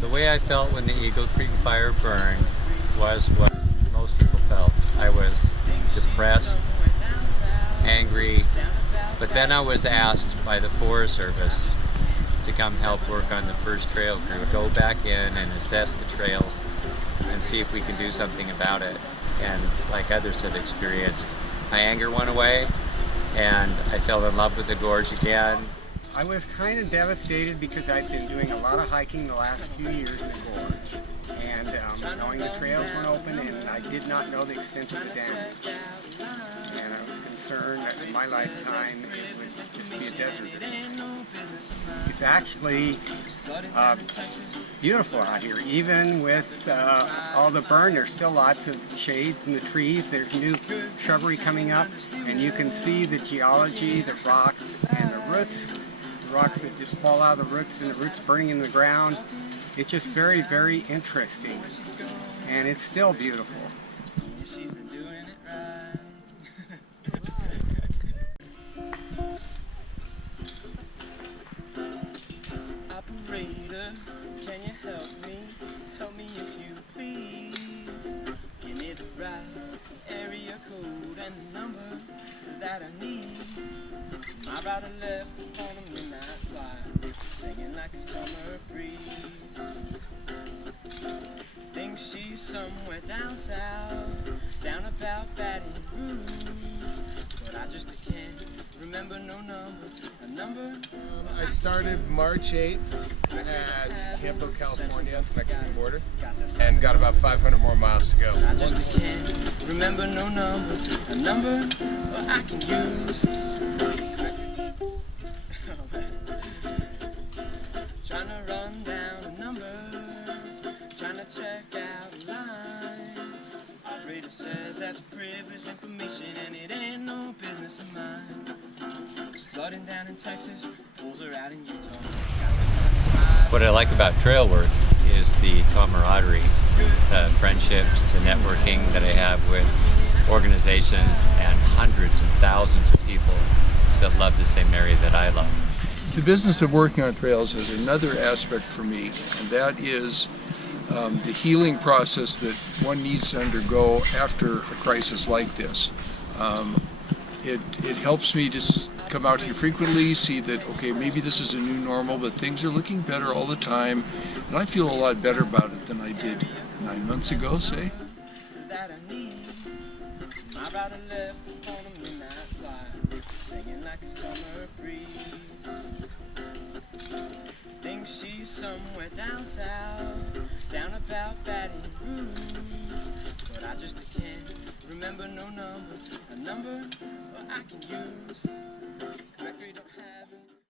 The way I felt when the Eagle Creek fire burned was what most people felt. I was depressed, angry, but then I was asked by the Forest Service to come help work on the first trail crew, go back in and assess the trails and see if we can do something about it. And like others had experienced, my anger went away and I fell in love with the gorge again. I was kind of devastated because I'd been doing a lot of hiking the last few years in the gorge, and knowing the trails weren't open, and I did not know the extent of the damage. And I was concerned that in my lifetime it would just be a desert. It's actually beautiful out here. Even with all the burn, there's still lots of shade from the trees. There's new shrubbery coming up, and you can see the geology, the rocks, and the roots. Rocks that just fall out of the roots and the roots burning in the ground. It's just very, very interesting, and it's still beautiful. She's been doing it right. Operator, can you help me? Help me if you please. Give me the right area code and the number that I need. My rider left on a midnight flight, singing like a summer breeze. Think she's somewhere down south, down about Baton Rouge, but I just can't remember no number, a number. I started March 8th at Campo, California, at the Mexican border, and got about 500 more miles to go. I just can't remember no number, a number I can use. Trying to run down a number, trying to check out a line. Operator says that's privileged information and it ain't no business of mine. It's flooding down in Texas, pulls her out in Utah. What I like about trail work is the camaraderie, the friendships, the networking that I have with organizations and hundreds of thousands of people that love the same area that I love. The business of working on trails has another aspect for me, and that is the healing process that one needs to undergo after a crisis like this. It helps me to come out here frequently, see that, okay, maybe this is a new normal, but things are looking better all the time, and I feel a lot better about it than I did 9 months ago, say. That I need. My rider left on a midnight flight, singing like a summer breeze. Think she's somewhere down south, down about Baton Rouge, but I just can't remember no number, a number I can use. Mercury don't have